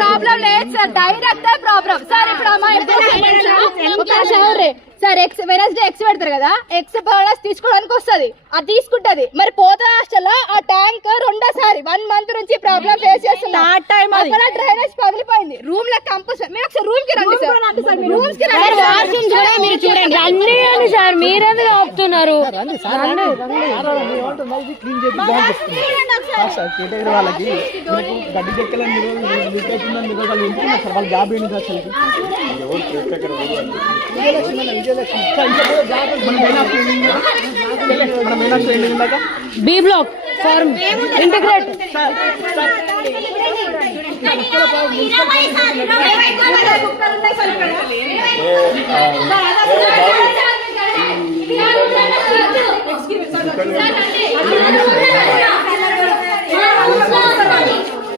Problem లేదు sir, direct problem sir. ఇప్పుడు sir X Wednesday X పెడతారు కదా, ఎక్స్ ప్రోడక్ట్స్ తీసుకోవడానికి వస్తుంది, అది తీసుకుంటది. మరి పోతా హాస్టల్ ఆ ట్యాంక్ రెండోసారి 1 month నుంచి ప్రాబ్లం ఫేస్ చేస్తున్నా. అక్కడ డ్రైనేజ్ పగిలిపోయింది. రూమ్ లో కంపల్సరీ మీరు ఒకసారి రూమ్ కి రండి సార్, రూమ్స్ కి రండి. మీరు చూడండి అన్ని సార్, మీరెందుకు ఆపుతున్నారు? వాళ్ళకి గడ్డి చెక్కలని వాళ్ళు జాబ్ ఏంటి అసలు బి బ్లాక్ ఫార్మ్ ఇంటిగ్రేట్